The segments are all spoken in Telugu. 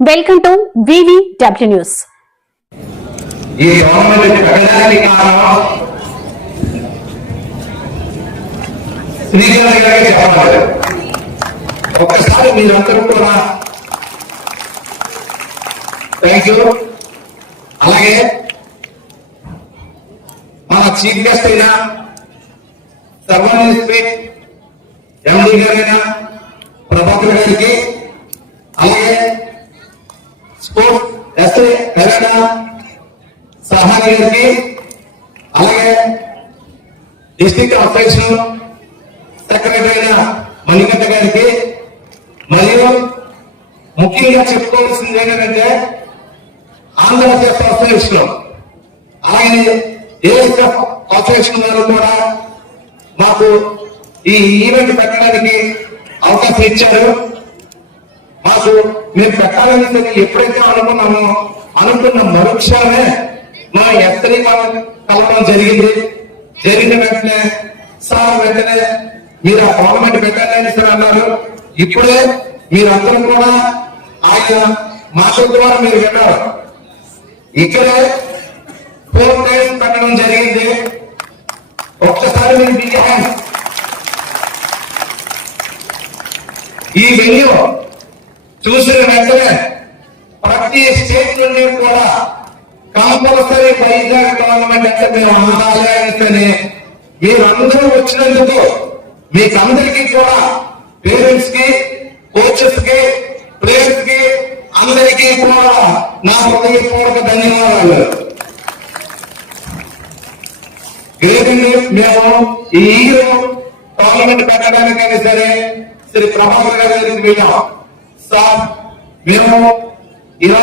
Welcome to VVW news. ఈ గవర్నమెంట్ పెట్టడానికి కారణం శ్రీగారి గారికి చెప్పాలి. ఒక్కసారి మీరందరూ కూడా థ్యాంక్ యూ. అలాగే మన చీఫ్ గెస్ట్ అయినా సర్వన్ స్పీక్ ఎండి గారైనా ప్రభాకర్ గారికి, అలాగే స్పోర్ట్స్ ఎస్ఐ హరియాణ సహాని గారికి, అలాగే డిస్ట్రిక్ట్ అఫైర్స్ సెక్రటరీ అయిన మణికంఠ గారికి, మరియు ముఖ్యంగా చెప్పుకోవాల్సింది ఏంటంటే ఆంధ్రప్రదేశ్ అసోసియేషన్ అలాగే ఏఎస్ఎఫ్ అసోసియేషన్ వారు కూడా మాకు ఈ ఈవెంట్ పెట్టడానికి అవకాశం ఇచ్చారు. మాకు మేము పెట్టాలని ఎప్పుడైతే అనుకున్న మరుక్షణమే మా ఎస్ఐ కలవడం జరిగింది. జరిగిన వెంటనే సార్ వెంటనే మీరు ఆ గవర్నమెంట్ పెట్టాలని సార్ అన్నారు. ఇప్పుడే మీరందరూ కూడా ఆయన మాటల ద్వారా మీరు విన్నారు. ఇక్కడే 4 days పెట్టడం జరిగింది. ఒక్కసారి మీరు బిగిన్ ఈ వెన్యూ చూసిన వెంటనే ప్రతి స్టేట్ నుండి కూడా కంపల్సరీ వైజాగ్ గవర్నమెంట్ అంటే మేము ఆదాయాన్ని మీరందరూ వచ్చినందుకు మీకందరికీ కూడా పేరెంట్స్ కి, కోచెస్ కి, ప్లేయర్స్ కి అందరికీ కూడా నా హృదయపూర్వక ధన్యవాదాలు. లేదండి మేము ఈ టోర్నమెంట్ పెట్టడానికైనా సరే శ్రీ ప్రభాకర్ గారి దగ్గరికి వెళ్ళాం. సార్ మేము ఇలా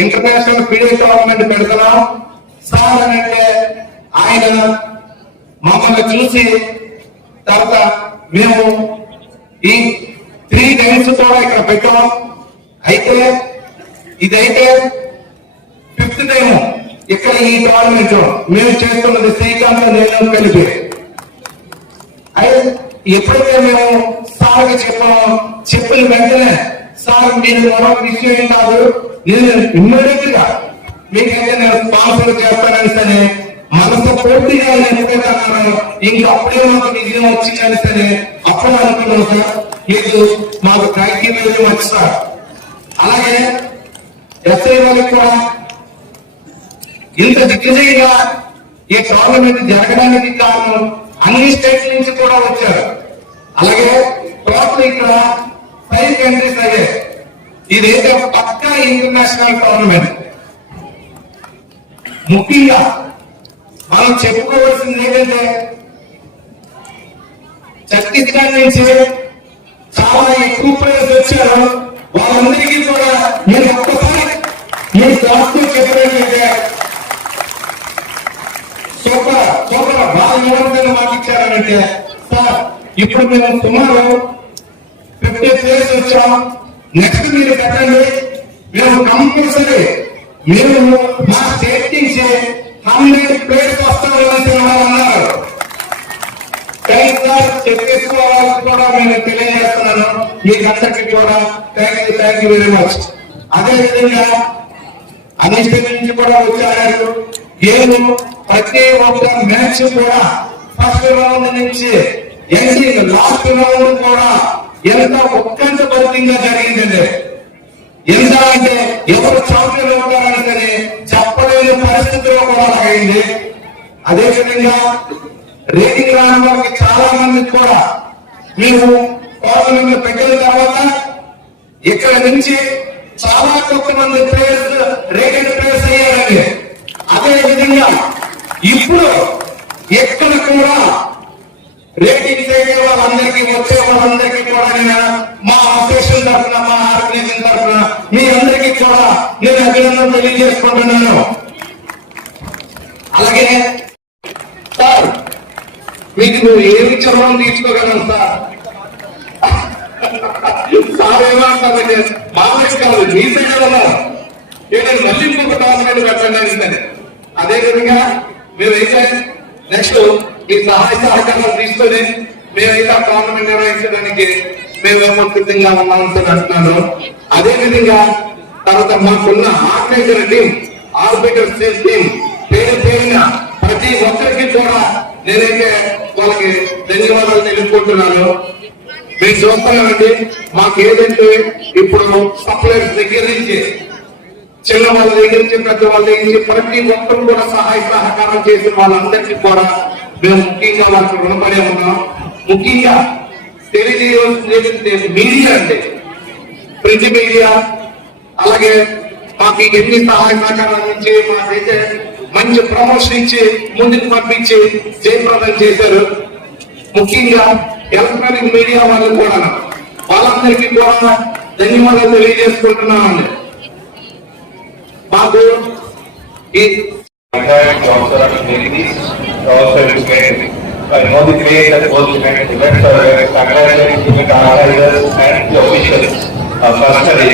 ఇంటర్నేషనల్ ఫీల్డ్ టోర్నమెంట్ పెడుతున్నాం సార్ అని అంటే ఆయన మమ్మల్ని చూసి తర్వాత మేము ఈ 3 days కూడా ఇక్కడ పెట్టాం. అయితే ఇదైతే 5th టైం ఇక్కడ ఈ టోర్నమెంట్ మేము చేస్తున్నది శ్రీకాంత్ నేను కలిపి. అయితే ఎప్పుడైతే మేము సార్కి చెప్పిన వెంటనే సార్ మీరు మరొక విషయం ఏం కాదు, నేను ఇమ్మీడియట్ గా మీకైతే నేను స్పాన్సర్ చేస్తానని సరే మనసు పూర్తిగా ఎప్పుడైతే అన్నాను ఇంకా అప్పుడే మాకు విజయం వచ్చిందని సరే అప్పుడు అనుకున్నాం సార్ మీకు మాకు thank you very much sir. అలాగే ఎస్ఐ వాళ్ళకి కూడా ఇంత దిగ్విజయంగా ఈ టోర్నమెంట్ జరగడానికి కారణం అన్ని స్టేట్ల నుంచి కూడా వచ్చారు. అలాగే టోటల్ ఇక్కడ 5 కంట్రీస్ అయ్యాయి. ఇదైతే పక్కా ఇంటర్నేషనల్ టోర్నమెంట్. ముఖ్యంగా మనం చెప్పుకోవాల్సింది ఏంటంటే ఛత్తీస్గఢ్ నుంచి చాలా ఎక్కువ ప్లేయర్స్ వచ్చారు. వాళ్ళందరికీ కూడా మీరు ఒక్కసారి మీ డాక్టర్ చెప్పేటంటే సూపర్ సూపర్ బాగా నిరంతరం మాకు ఇచ్చారంటే సార్ ఇప్పుడు మేము సుమారు 50 ప్లేయర్స్ వచ్చాం. నెక్స్ట్ మీరు పెట్టండి, మేము కంపల్సరీ మీరు మా స్టేట్ నుంచి 100 ప్లేయర్స్ వస్తారు అన్నారు. చెప్పుకోవాలని కూడా నేను తెలియజేస్తున్నాను. మీకు అందరికీ కూడా థ్యాంక్ యూ వెరీ మచ్. అదే విధంగా అన్ని స్టేట్ నుంచి కూడా వచ్చారు. గేమ్ ప్రతి ఒక్క మ్యాచ్ కూడా ఫస్ట్ రౌండ్ నుంచి ఎండింగ్ లాస్ట్ రౌండ్ కూడా ఎంత ఉత్కంఠ భరితంగా జరిగిందండి. ఎంత అంటే ఎవరు ఛాంపియన్ అవుతారని సరే చెప్పలేని పరిస్థితిలో కూడా అయింది. అదేవిధంగా రేటింగ్ రాని వారికి చాలా మంది కూడా మేము టోర్నమెంట్ పెట్టిన తర్వాత ఇక్కడ నుంచి చాలా కొంతమంది ప్లేయర్స్ రేటెడ్ ప్లేయర్స్ అయ్యారండి. అదే విధంగా ఇప్పుడు ఎక్కడ కూడా రేటింగ్స్ అయ్యే వాళ్ళందరికీ వచ్చే వాళ్ళందరికీ కూడా నేను మా అసోసియేషన్ తరఫున మా ఆర్గనైజేషన్ తరఫున మీరందరికీ కూడా నేను అభినందన తెలియజేసుకుంటున్నాను. అలాగే సార్ మీకు ఏమి చదవడం తీసుకోగలను సార్. సార్ ఏమంటారంటే మామూలు కాదు మీ సైడ్ ఉన్నారు ఏంటంటే మళ్ళీ ఇంకొక టోర్నమెంట్ పెట్టండి. అదేవిధంగా మేమైతే నెక్స్ట్ ఈ సహాయ సహకారాలు తీసుకొని మేమైతే ఆ టోర్నమెంట్ నిర్వహించడానికి మేము సిద్ధంగా ఉన్నాం అంటున్నాను. అదేవిధంగా తర్వాత మాకున్న organiser team, arbiter cell team, పేరున ప్రతి ఒక్కరికి కూడా నేనైతే వాళ్ళకి ధన్యవాదాలు తెలుపుకుంటున్నాను. మేము చూస్తున్నామండి, మాకు ఏదైతే ఇప్పుడు సప్లైర్స్ దగ్గర నుంచి చిన్న వాళ్ళ దగ్గర నుంచి పెద్ద వాళ్ళ దగ్గర నుంచి ప్రతి ఒక్కరు కూడా సహాయ సహకారం చేసిన వాళ్ళందరికీ కూడా మేము ముఖ్యంగా వాళ్ళకి రుణపడి ఉన్నాం. ముఖ్యంగా తెలియజేయవలసింది మీడియా అంటే ప్రింట్ మీడియా, అలాగే మాకు ఎన్ని సహాయ సహకారాల నుంచి మాకైతే మంచి ప్రమోషన్ ఇచ్చి ముందుకు పంపించి జయప్రదం చేశారు. ముఖ్యంగా ఎలక్ట్రానిక్ మీడియా వాళ్ళు కూడా వాళ్ళందరికీ కూడా ధన్యవాదాలు తెలియజేసుకుంటున్నామండి. మాకు ఈ I know the great that both events are congratulating the organizers and the officials personally.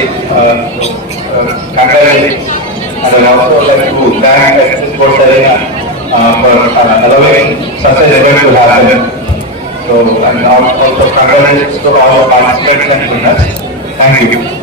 Congratulations, and I also like to thank Texas Sports Arena for allowing such an event to happen. So, and also congratulations to all the participants and winners. Thank you.